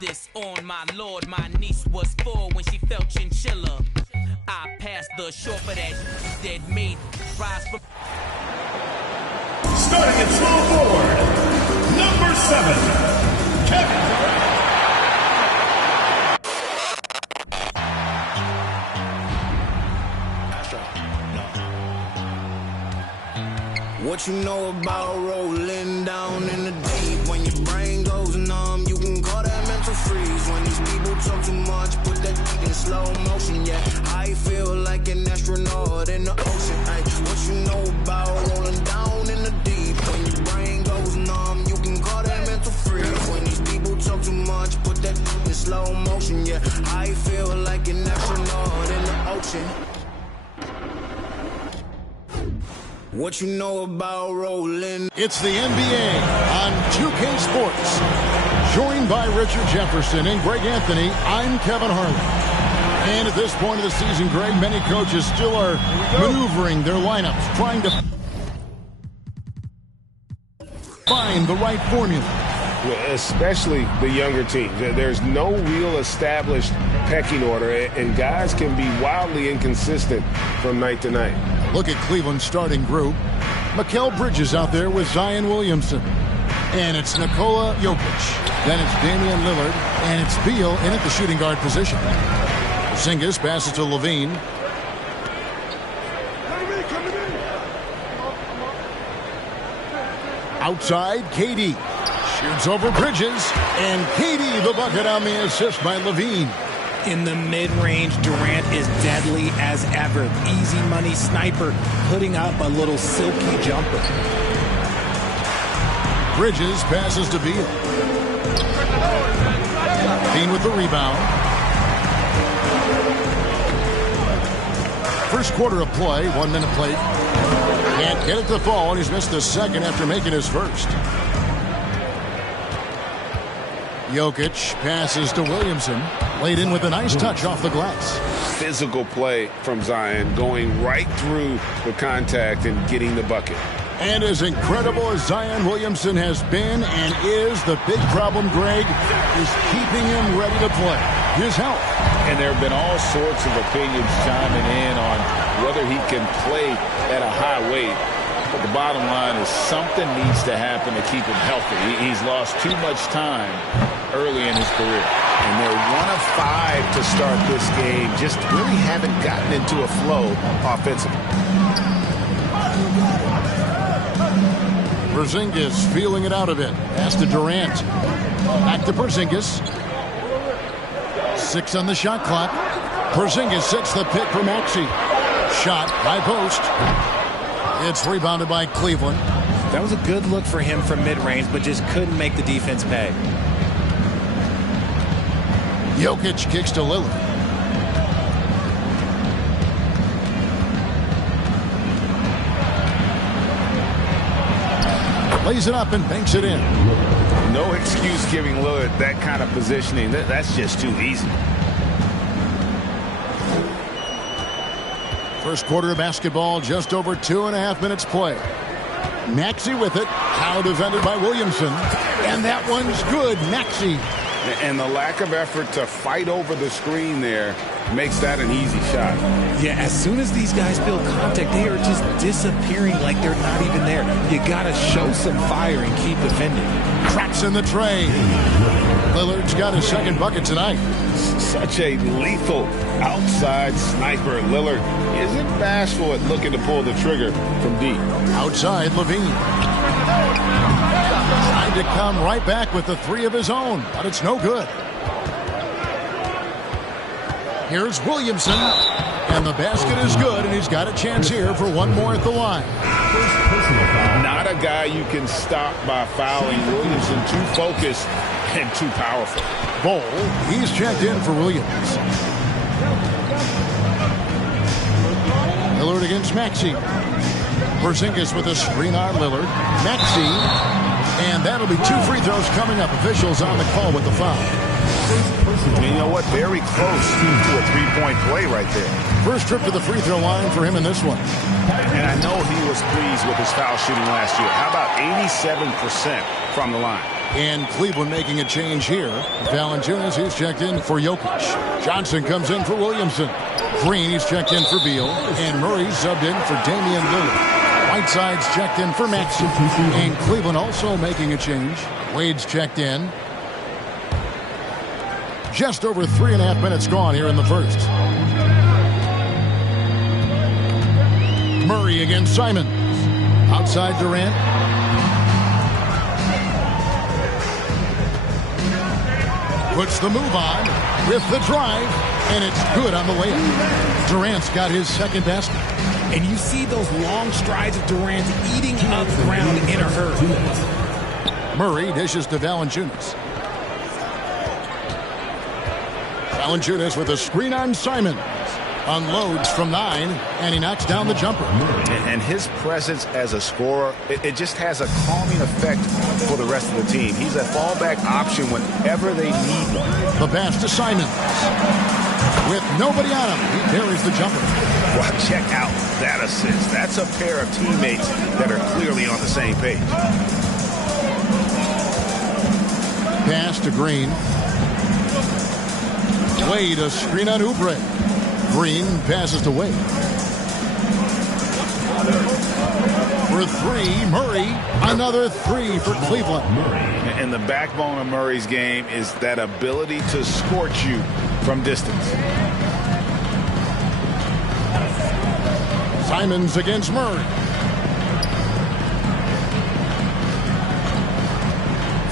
This on my lord, my niece was 4 when she felt chinchilla. I passed the short for that made rise from. Starting at small forward, number 7, Kevin. What you know about rolling down in the deep? When your brain goes numb, you can call that mental freeze. When these people talk too much, put that in slow motion. Yeah, I feel like an astronaut in the ocean. Ay, what you know about rolling down in the deep? When your brain goes numb, you can call that mental freeze. When these people talk too much, put that in slow motion. Yeah, I feel like an astronaut in the ocean. What you know about rolling? It's the NBA on 2K Sports. Joined by Richard Jefferson and Greg Anthony, I'm Kevin Harlan. And at this point of the season, Greg, many coaches still are maneuvering their lineups, trying to find the right formula. Especially the younger teams. There's no real established pecking order, and guys can be wildly inconsistent from night to night. Look at Cleveland's starting group. Mikal Bridges out there with Zion Williamson. And it's Nikola Jokic. Then it's Damian Lillard. And it's Beal in at the shooting guard position. Porzingis passes to Levine. Outside, KD. Shoots over Bridges. And KD the bucket on the assist by Levine. In the mid-range, Durant is deadly as ever. Easy money sniper, putting up a little silky jumper. Bridges passes to Beal. Bean with the rebound. First quarter of play, 1 minute played. Can't get it to fall, and he's missed the second after making his first. Jokic passes to Williamson. Laid in with a nice touch off the glass. Physical play from Zion, going right through the contact and getting the bucket. And as incredible as Zion Williamson has been and is, the big problem, Greg, is keeping him ready to play. His health. And there have been all sorts of opinions chiming in on whether he can play at a high weight. But the bottom line is something needs to happen to keep him healthy. He's lost too much time early in his career. And they're 1 of 5 to start this game. Just really haven't gotten into a flow offensively. Porzingis feeling it out a bit. Pass to Durant. Back to Porzingis. 6 on the shot clock. Porzingis sets the pick for Maxey. Shot, high post. It's rebounded by Cleveland. That was a good look for him from mid-range, but just couldn't make the defense pay. Jokic kicks to Lillard. Lays it up and banks it in. No excuse giving Lillard that kind of positioning. That's just too easy. First quarter of basketball, just over 2.5 minutes play. Maxey with it. How defended by Williamson. And that one's good. Maxey. And the lack of effort to fight over the screen there makes that an easy shot. Yeah, as soon as these guys feel contact, they are just disappearing like they're not even there. You got to show some fire and keep defending. Cracks in the tray. Lillard's got his second bucket tonight. Such a lethal outside sniper. Lillard isn't bashful at looking to pull the trigger from deep. Outside, Levine. Trying to come right back with the 3 of his own, but it's no good. Here's Williamson, and the basket is good, and he's got a chance here for one more at the line. Not a guy you can stop by fouling. Williamson too focused and too powerful. Ball, he's checked in for Williams. Lillard against Maxey. Porzingis with a screen on Lillard. Maxey, and that'll be 2 free throws coming up. Officials on the call with the foul. And you know what? Very close to a three-point play right there. First trip to the free throw line for him in this one. And I know he was pleased with his foul shooting last year. How about 87% from the line? And Cleveland making a change here. Valanciunas, he's checked in for Jokic. Johnson comes in for Williamson. Green, he's checked in for Beal. And Murray subbed in for Damian Lillard. Whiteside's checked in for Maxey. And Cleveland also making a change. Wade's checked in. Just over 3.5 minutes gone here in the first. Murray against Simons. Outside Durant. Puts the move on with the drive, and it's good on the way up. Durant's got his second basket. And you see those long strides of Durant eating up ground in a hurry. Murray dishes to Valanciunas. Valanciunas with a screen on Simons. Unloads from 9, and he knocks down the jumper. And his presence as a scorer, it just has a calming effect for the rest of the team. He's a fallback option whenever they need one. The pass to Simons. With nobody on him, he buries the jumper. Well, check out that assist. That's a pair of teammates that are clearly on the same page. Pass to Green. Wade, a screen on Oubre. Green passes to Wade. For 3, Murray. Another 3 for Cleveland. And the backbone of Murray's game is that ability to scorch you from distance. Simons against Murray.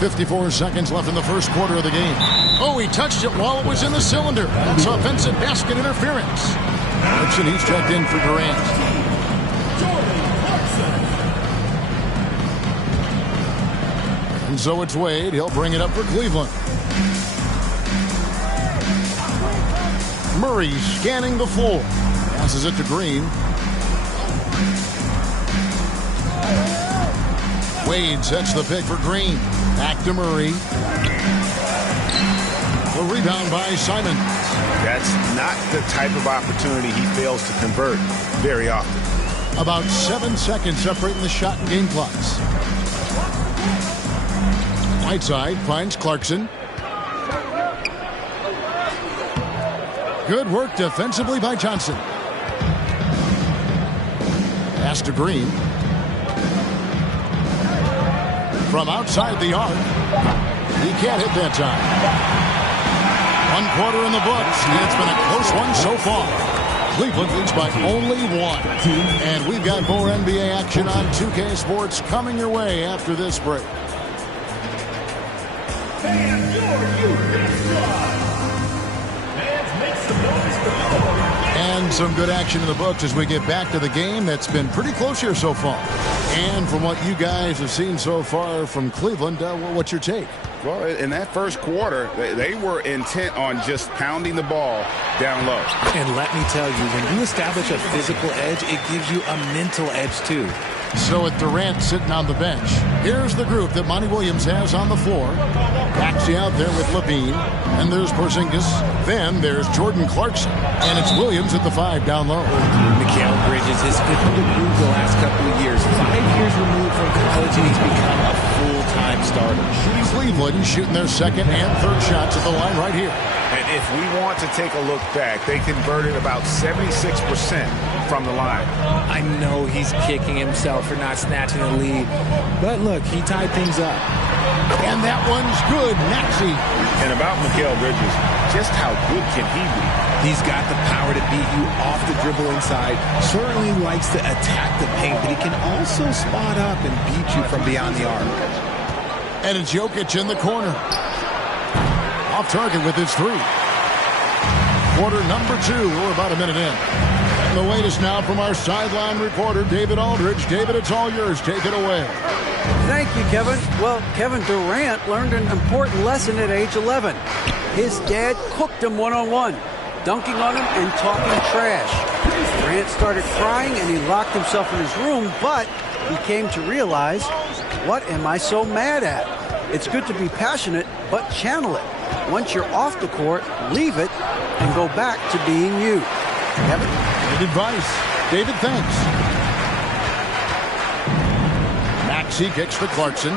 54 seconds left in the first quarter of the game. Oh, he touched it while it was in the cylinder. That's offensive basket interference. Clarkson, he's checked in for Durant. And so it's Wade. He'll bring it up for Cleveland. Murray scanning the floor. Passes it to Green. Wade sets the pick for Green. Back to Murray. The rebound by Simons. That's not the type of opportunity he fails to convert very often. About 7 seconds separating the shot and game clocks. Whiteside finds Clarkson. Good work defensively by Johnson. Pass to Green. From outside the arc. He can't hit that time. 1 quarter in the books, and it's been a close one so far. Cleveland leads by only 1. And we've got more NBA action on 2K Sports coming your way after this break. And some good action in the books as we get back to the game that's been pretty close here so far. And from what you guys have seen so far from Cleveland, what's your take? Well, in that first quarter, they were intent on just pounding the ball down low. And let me tell you, when you establish a physical edge, it gives you a mental edge too. So with Durant sitting on the bench, here's the group that Monty Williams has on the floor. Maxey out there with Levine, and there's Porzingis. Then there's Jordan Clarkson, and it's Williams at the 5 down low. Mikal Bridges has fit the groove the last couple of years. 5 years removed from college, and he's become a full-time starter. Cleveland shooting their second and third shots at the line right here. And if we want to take a look back, they converted about 76% from the line. I know he's kicking himself for not snatching the lead, but look, he tied things up. And that one's good, Maxey. And about Mikal Bridges, just how good can he be? He's got the power to beat you off the dribble inside. Certainly likes to attack the paint, but he can also spot up and beat you from beyond the arc. And it's Jokic in the corner. Off target with his 3. Quarter number 2. We're about a minute in. And the latest now from our sideline reporter, David Aldridge. David, it's all yours. Take it away. Thank you, Kevin. Well, Kevin Durant learned an important lesson at age 11. His dad cooked him one-on-one, dunking on him and talking trash. Durant started crying and he locked himself in his room, but he came to realize, what am I so mad at? It's good to be passionate, but channel it. Once you're off the court, leave it and go back to being you. Kevin? Good advice. David, thanks. Maxey kicks to Clarkson.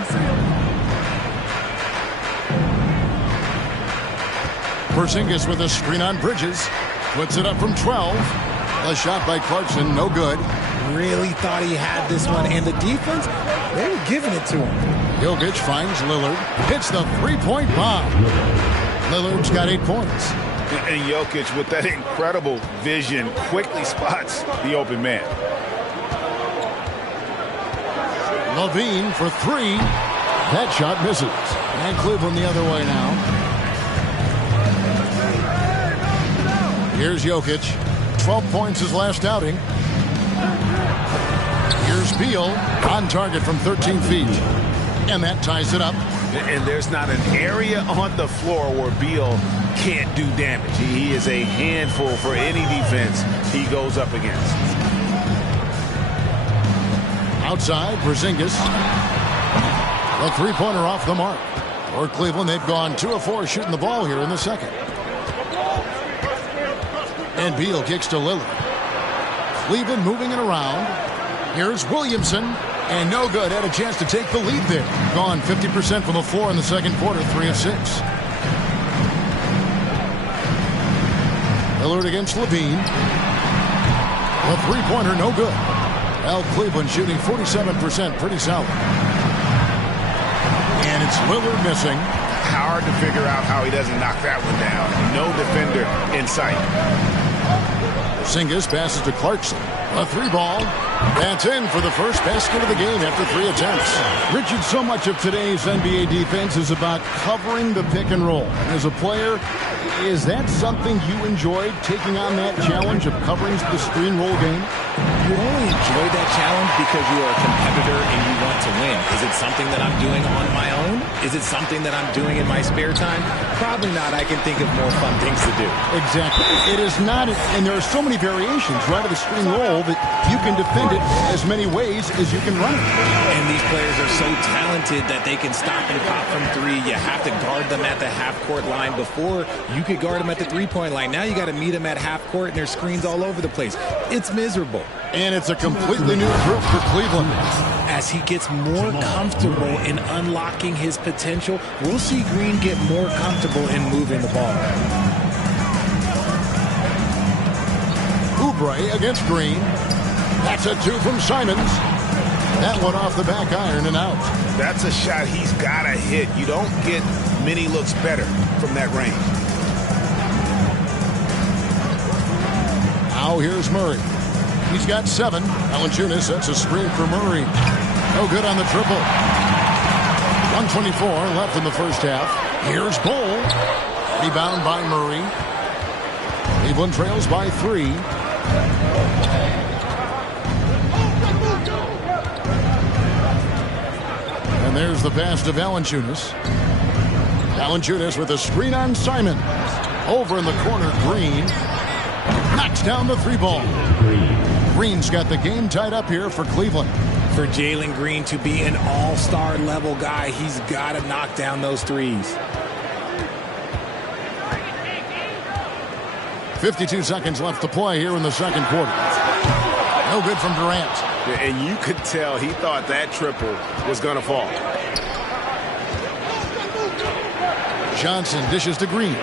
Porzingis with a screen on Bridges. Puts it up from 12. A shot by Clarkson, no good. Really thought he had this one, and the defense, they were giving it to him. Jokic finds Lillard. Hits the three-point bomb. Lillard's got 8 points. And Jokic, with that incredible vision, quickly spots the open man. Levine for 3. That shot misses. And Cleveland the other way now. Here's Jokic. 12 points his last outing. Here's Beal on target from 13 feet. And that ties it up. And there's not an area on the floor where Beal can't do damage. He is a handful for any defense he goes up against. Outside, Porzingis. A three-pointer off the mark. For Cleveland, they've gone 2 of 4 shooting the ball here in the second. And Beal kicks to Lillard. Cleveland moving it around. Here's Williamson. And no good. Had a chance to take the lead there. Gone 50% from the floor in the second quarter. 3 of 6. Lillard against Levine. A three-pointer, no good. Well, Cleveland shooting 47%. Pretty solid. And it's Lillard missing. Hard to figure out how he doesn't knock that one down. No defender in sight. Porzingis passes to Clarkson. A 3-ball. That's in for the first basket of the game after 3 attempts. Richard, so much of today's NBA defense is about covering the pick and roll. As a player, is that something you enjoyed, taking on that challenge of covering the screen roll game? You only enjoy that challenge because you are a competitor and you want to win. Is it something that I'm doing on my own? Is it something that I'm doing in my spare time? Probably not. I can think of more fun things to do. Exactly. It is not, and there are so many variations, right, of the screen roll that you can defend it as many ways as you can run it. And these players are so talented that they can stop and pop from 3. You have to guard them at the half-court line. Before, you could guard them at the 3-point line. Now you got to meet them at half-court, and there's screens all over the place. It's miserable. And it's a completely new group for Cleveland. As he gets more comfortable in unlocking his potential, we'll see Green get more comfortable in moving the ball. Oubre against Green. That's a 2 from Simons. That one off the back iron and out. That's a shot he's got to hit. You don't get many looks better from that range. Now here's Murray. He's got 7. Valanciunas sets a screen for Murray. No good on the triple. 1:24 left in the first half. Here's Bull. Rebound by Murray. Cleveland trails by 3. And there's the pass to Valanciunas. Valanciunas with a screen on Simon. Over in the corner, Green. Knocks down the 3-ball. Green's got the game tied up here for Cleveland. For Jalen Green to be an all-star level guy, he's got to knock down those 3s. 52 seconds left to play here in the second quarter. No good from Durant. And you could tell he thought that triple was going to fall. Johnson dishes to Green.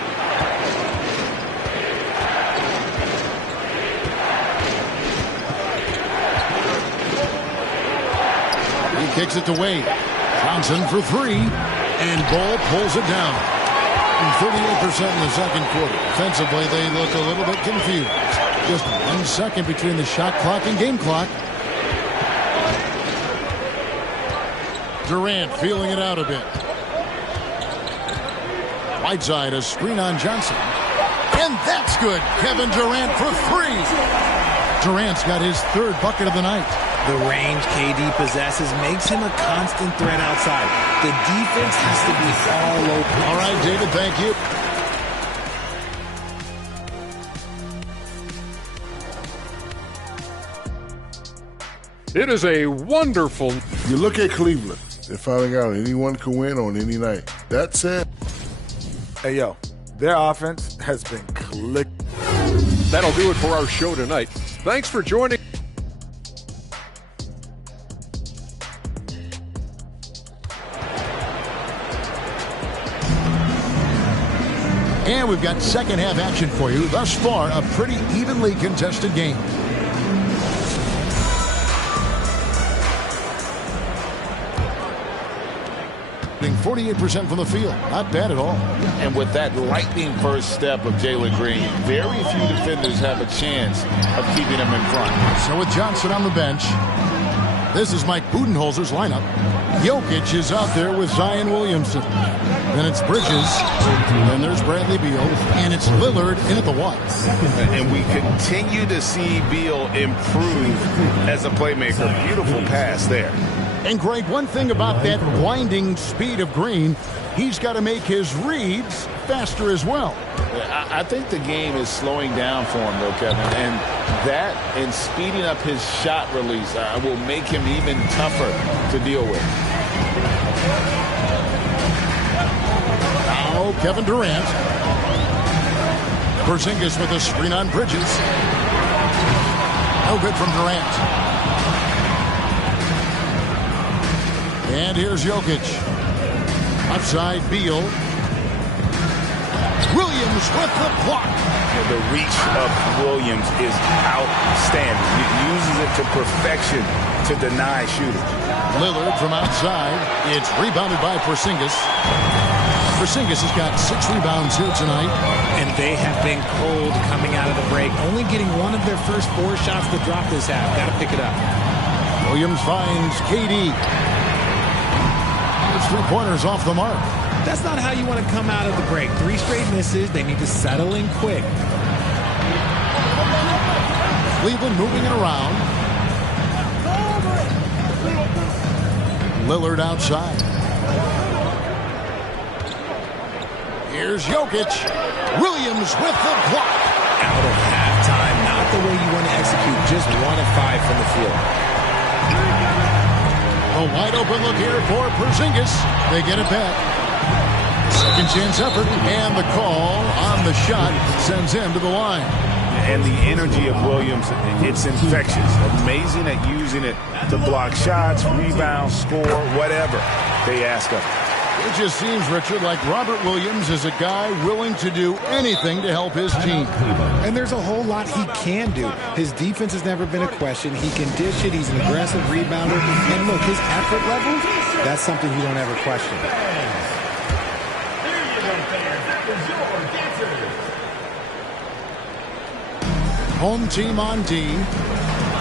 Kicks it to Wade. Johnson for 3. And Bull pulls it down. 38% in the second quarter. Offensively, they look a little bit confused. Just 1 second between the shot clock and game clock. Durant feeling it out a bit. Whiteside, a screen on Johnson. And that's good. Kevin Durant for 3. Durant's got his 3rd bucket of the night. The range KD possesses makes him a constant threat outside. The defense has to be all over. All right, David, thank you. It is a wonderful... You look at Cleveland. They're finding out anyone can win on any night. That said, Hey, yo, their offense has been clicking. That'll do it for our show tonight. Thanks for joining. And we've got second half action for you. Thus far, a pretty evenly contested game. 48% from the field. Not bad at all. And with that lightning first step of Jalen Green, very few defenders have a chance of keeping him in front. So with Johnson on the bench, this is Mike Budenholzer's lineup. Jokic is out there with Zion Williamson. Then it's Bridges. Then there's Bradley Beal. And it's Lillard in at the one. And we continue to see Beal improve as a playmaker. Beautiful pass there. And Greg, one thing about that blinding speed of Green, he's got to make his reads faster as well. I think the game is slowing down for him, though, Kevin. And that and speeding up his shot release will make him even tougher to deal with. Now Kevin Durant. Porzingis with a screen on Bridges. No good from Durant. And here's Jokic. Outside Beal. Williams with the block. The reach of Williams is outstanding. He uses it to perfection to deny shooting. Lillard from outside. It's rebounded by Porzingis. Porzingis has got 6 rebounds here tonight. And they have been cold coming out of the break. Only getting one of their first 4 shots to drop this half. Got to pick it up. Williams finds KD. 3-pointers off the mark. That's not how you want to come out of the break. 3 straight misses. They need to settle in quick. Cleveland moving it around. Lillard outside. Here's Jokic. Williams with the block. Out of halftime. Not the way you want to execute. Just 1 of 5 from the field. A wide open look here for Porzingis. They get it back. Second chance effort, and the call on the shot sends him to the line. And the energy of Williams, it's infectious. Amazing at using it to block shots, rebound, score, whatever they ask of him. It just seems, Richard, like Robert Williams is a guy willing to do anything to help his team. And there's a whole lot he can do. His defense has never been a question. He can dish it. He's an aggressive rebounder. And look, his effort level, that's something you don't ever question. Home team on D.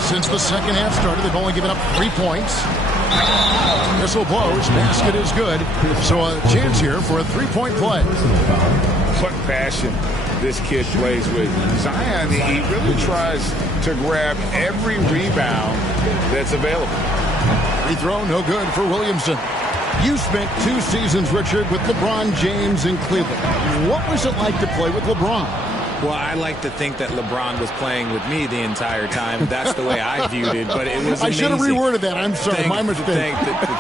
Since the second half started, they've only given up 3 points. Whistle blows. Basket is good. So a chance here for a 3-point play. What passion this kid plays with. Zion, he really tries to grab every rebound that's available. Free throw, no good for Williamson. You spent 2 seasons, Richard, with LeBron James in Cleveland. What was it like to play with LeBron? Well, I like to think that LeBron was playing with me the entire time. That's the way I viewed it, but it was amazing. I should have reworded that. I'm sorry, my mistake.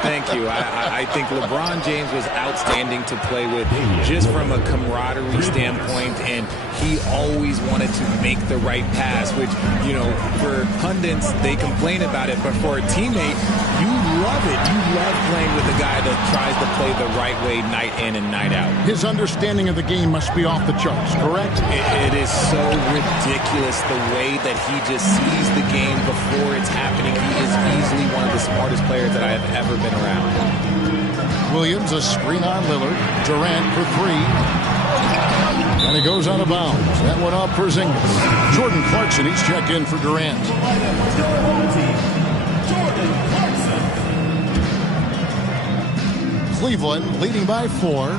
Thank you. I think LeBron James was outstanding to play with just from a camaraderie standpoint, and he always wanted to make the right pass, which, you know, for pundits, they complain about it, but for a teammate, you love it. You love playing with a guy that tries to play the right way night in and night out. His understanding of the game must be off the charts, correct? It is so ridiculous the way that he just sees the game before it's happening. He is easily one of the smartest players that I have ever been around. Williams, a screen on Lillard. Durant for 3. And it goes out of bounds. That one off Porzingis. Jordan Clarkson, he's checked in for Durant. Cleveland leading by 4.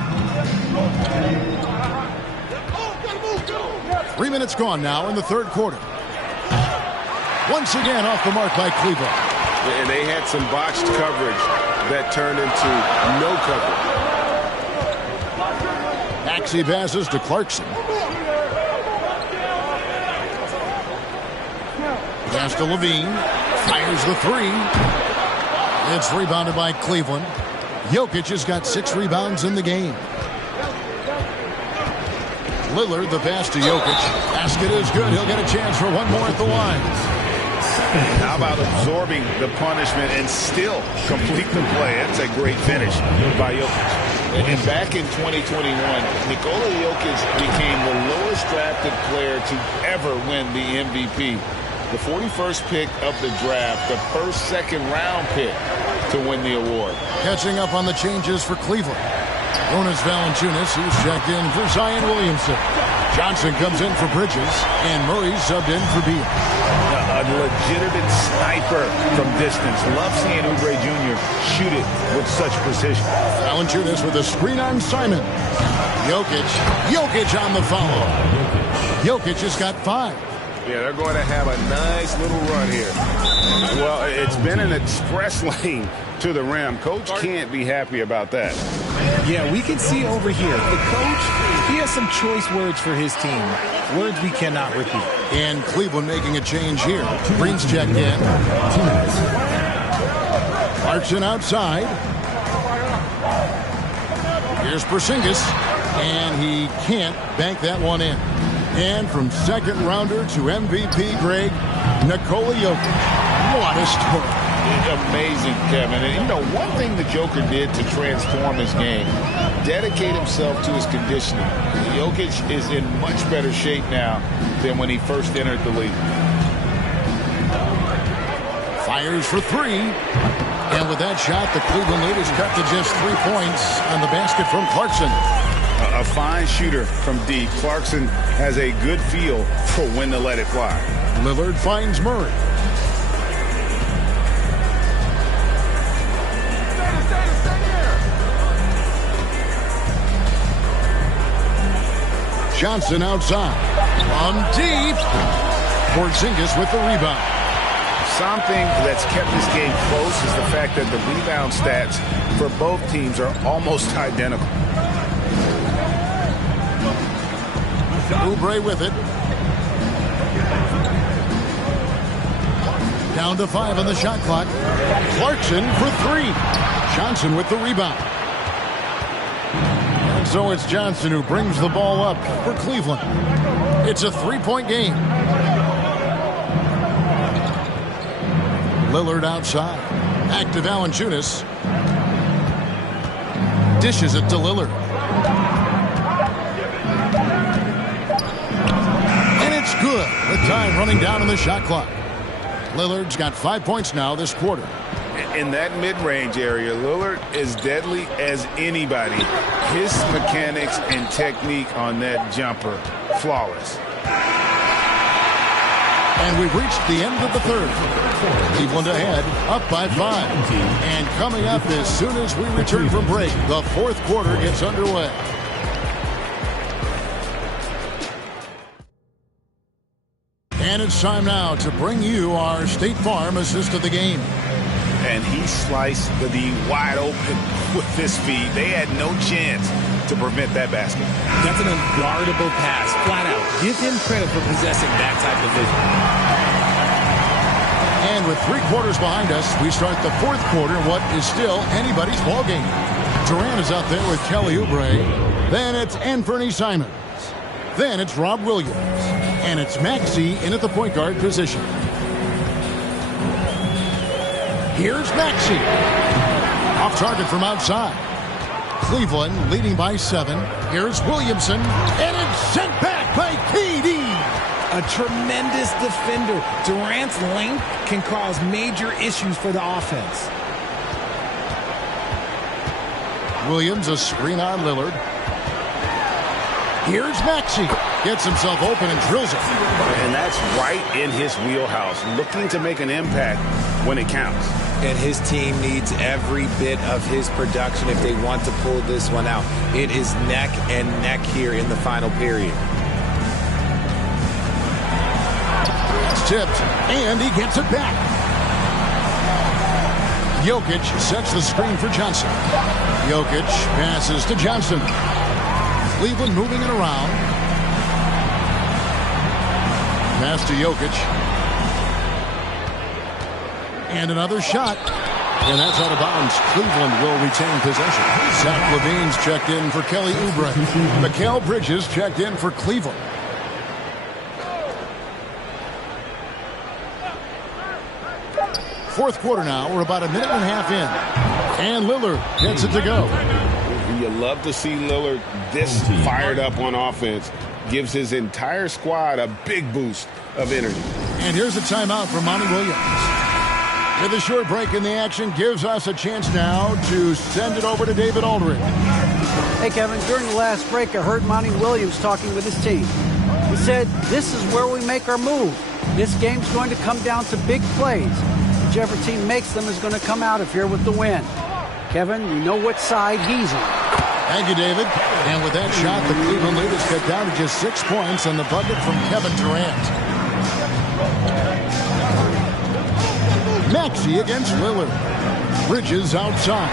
3 minutes gone now in the third quarter. Once again off the mark by Cleveland. And they had some botched coverage that turned into no coverage. Maxey passes to Clarkson. Pass to Levine. Fires the 3. It's rebounded by Cleveland. Jokic has got 6 rebounds in the game. Lillard, the pass to Jokic. Basket is good. He'll get a chance for one more at the line. How about absorbing the punishment and still complete the play? That's a great finish by Jokic. And back in 2021, Nikola Jokic became the lowest drafted player to ever win the MVP. The 41st pick of the draft, the first second-round pick to win the award. Catching up on the changes for Cleveland. Jonas Valanciunas, who's checked in for Zion Williamson. Johnson comes in for Bridges, and Murray subbed in for Beal. A legitimate sniper from distance. Love seeing Oubre Jr. shoot it with such precision. Valanciunas with a screen on Simon. Jokic on the foul. Jokic has got 5. Yeah, they're going to have a nice little run here. Well, it's been an express lane to the rim. Coach can't be happy about that. Yeah, we can see over here. The coach, he has some choice words for his team. Words we cannot repeat. And Cleveland making a change here. Green's checked in. Clarkson outside. Here's Porzingis. And he can't bank that one in. And from second rounder to MVP, Greg, Nikola Jokic. What a story. Amazing, Kevin. And, you know, one thing the Joker did to transform his game, dedicate himself to his conditioning. Jokic is in much better shape now than when he first entered the league. Fires for 3. And with that shot, the Cleveland lead is cut to just 3 points on the basket from Clarkson. A fine shooter from deep. Clarkson has a good feel for when to let it fly. Lillard finds Murray. Johnson outside. From deep. Porzingis with the rebound. Something that's kept this game close is the fact that the rebound stats for both teams are almost identical. Oubre with it. Down to 5 on the shot clock. Clarkson for 3. Johnson with the rebound. And so it's Johnson who brings the ball up for Cleveland. It's a 3-point game. Lillard outside. Back to Valanciunas. Dishes it to Lillard. Good. The time running down on the shot clock. Lillard's got 5 points now this quarter. In that mid-range area, Lillard is deadly as anybody. His mechanics and technique on that jumper, flawless. And we've reached the end of the third. Cleveland ahead, up by 5. And coming up as soon as we return from break, the fourth quarter gets underway. And it's time now to bring you our State Farm assist of the game. And he sliced the D wide open with his feet. They had no chance to prevent that basket. That's an unguardable pass, flat out. Give him credit for possessing that type of vision. And with 3 quarters behind us, we start the fourth quarter in what is still anybody's ballgame. Durant is out there with Kelly Oubre. Then it's Anthony Simons. Then it's Rob Williams. And it's Maxey in at the point guard position. Here's Maxey. Off target from outside. Cleveland leading by 7. Here's Williamson. And it's sent back by KD. A tremendous defender. Durant's length can cause major issues for the offense. Williams a screen on Lillard. Here's Maxey. Gets himself open and drills it. And that's right in his wheelhouse. Looking to make an impact when it counts. And his team needs every bit of his production if they want to pull this one out. It is neck and neck here in the final period. It's tipped, and he gets it back. Jokic sets the screen for Johnson. Jokic passes to Johnson. Cleveland moving it around. Pass to Jokic. And another shot. And that's out of bounds. Cleveland will retain possession. Zach Levine's checked in for Kelly Oubre. Mikal Bridges checked in for Cleveland. Fourth quarter now. We're about a minute and a half in. And Lillard gets it to go. You love to see Lillard this fired up on offense. Gives his entire squad a big boost of energy. And here's a timeout from Monty Williams. With a short break in the action, gives us a chance now to send it over to David Aldridge. Hey, Kevin, during the last break, I heard Monty Williams talking with his team. He said, this is where we make our move. This game's going to come down to big plays. Whichever team makes them is going to come out of here with the win. Kevin, you know what side he's on. Thank you, David. And with that shot, the Cleveland lead is cut down to just 6 points on the bucket from Kevin Durant. Maxey against Lillard. Bridges outside.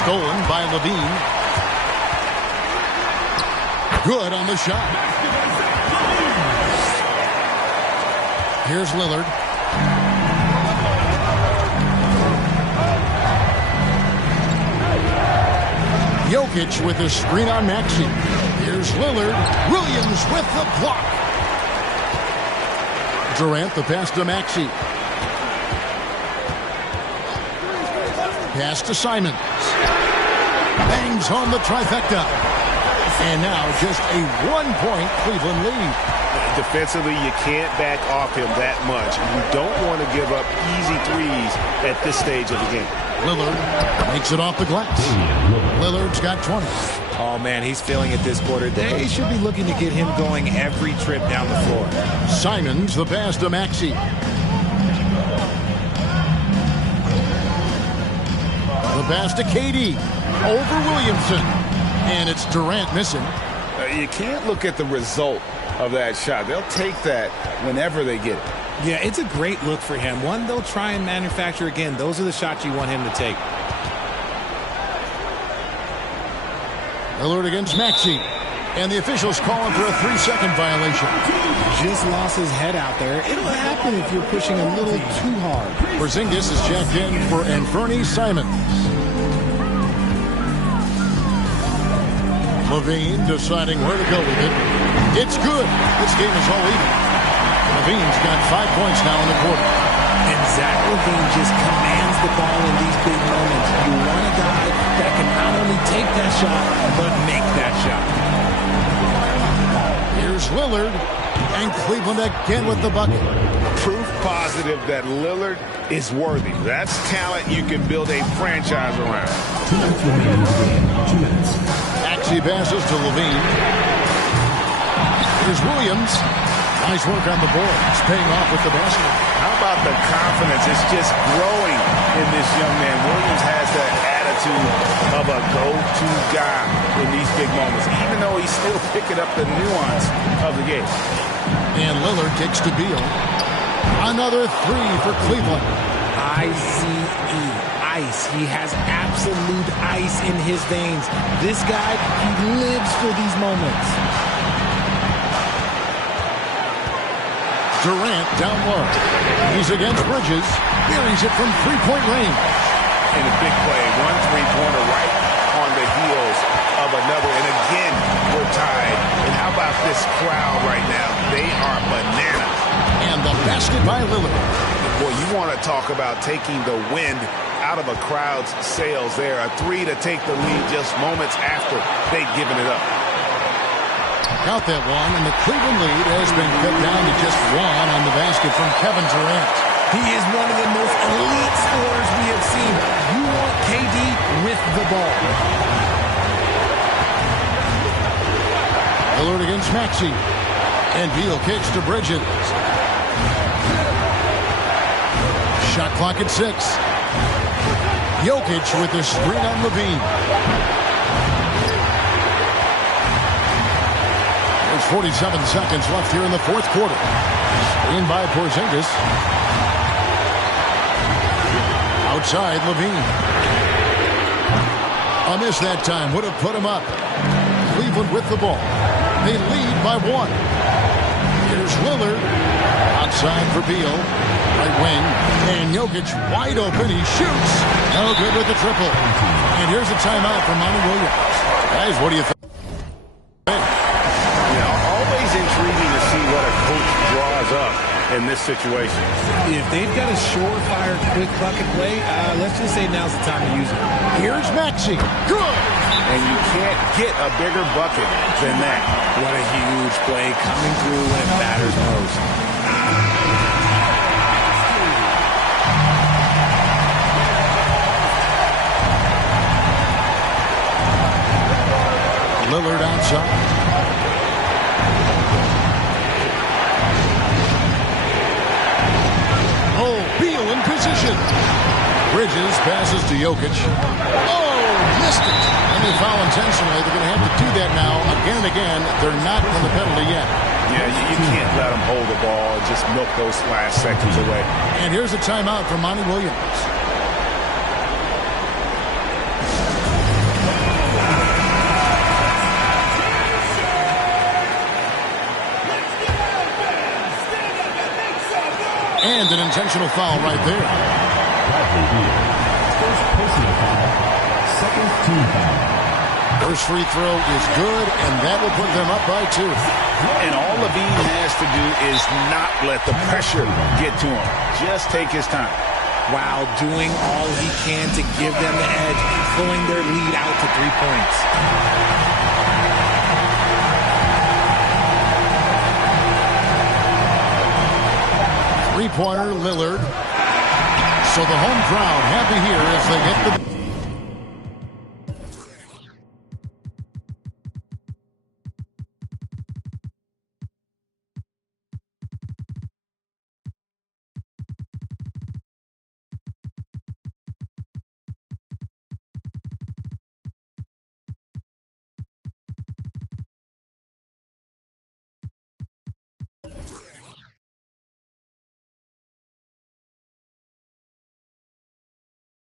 Stolen by Levine. Good on the shot. Here's Lillard. Jokic with a screen on Maxey. Here's Lillard. Williams with the block. Durant the pass to Maxey. Pass to Simons. Bangs on the trifecta. And now just a 1-point Cleveland lead. Defensively, you can't back off him that much. You don't want to give up easy threes at this stage of the game. Lillard makes it off the glass. Lillard's got 20. Oh, man, he's feeling it this quarter. They should be looking to get him going every trip down the floor. Simons the pass to Maxey. The pass to KD. Over Williamson. And it's Durant missing. You can't look at the result of that shot. They'll take that whenever they get it. Yeah, it's a great look for him. One they'll try and manufacture again. Those are the shots you want him to take. Lillard against Maxey. And the officials calling for a 3-second violation. Just lost his head out there. It'll happen if you're pushing a little too hard. Porzingis is checked in for Anthony Simons. Levine deciding where to go with it. It's good. This game is all even. Levine's got 5 points now in the quarter. And Zach Levine just commands the ball in these big moments. You want a guy that can not only take that shot, but make that shot. Here's Lillard. And Cleveland again with the bucket. Proof positive that Lillard is worthy. That's talent you can build a franchise around. 2 minutes remaining in the game. 2 minutes. Maxey passes to Levine. Here's Williams. Nice work on the board. It's paying off with the basket. How about the confidence? It's just growing in this young man. Williams has that attitude of a go-to guy in these big moments, even though he's still picking up the nuance of the game. And Lillard kicks to Beal. Another 3 for Cleveland. I-C-E. Ice. He has absolute ice in his veins. This guy, he lives for these moments. Durant down low. He's against Bridges. Buries it from 3-point range. And a big play. 1 3-pointer right on the heels of another. And again, we're tied. And how about this crowd right now? They are bananas. And the basket by Lillard. Boy, you want to talk about taking the wind out of a crowd's sails there. A 3 to take the lead just moments after they'd given it up. Count that one, and the Cleveland lead has been cut down to just 1 on the basket from Kevin Durant. He is one of the most elite scorers we have seen. You want KD with the ball. Lillard against Maxey. And Beal kicks to Bridges. Shot clock at 6. Jokic with the screen on Levine. There's 47 seconds left here in the fourth quarter. In by Porzingis. Outside, Levine. A miss that time would have put him up. Cleveland with the ball. They lead by 1. Here's Lillard. Outside for Beal. Right wing. And Jokic wide open. He shoots. No good with the triple. And here's a timeout for Monty Williams. Guys, what do you think? Always intriguing to see what a coach draws up in this situation. If they've got a surefire quick bucket play, let's just say now's the time to use it. Here's Maxey. Good. And you can't get a bigger bucket than that. What a huge play coming through when it matters most. Lillard outside. Oh, Beal in position. Bridges passes to Jokic. Oh, missed it. And they foul intentionally. They're going to have to do that now again and again. They're not on the penalty yet. Yeah, you can't let them hold the ball and just milk those last seconds away. And here's a timeout for Monty Williams. And an intentional foul right there. First free throw is good, and that will put them up by 2. And all Levine has to do is not let the pressure get to him. Just take his time. While doing all he can to give them the edge, pulling their lead out to 3 points. Three-pointer, Lillard. So the home crowd happy here as they get the...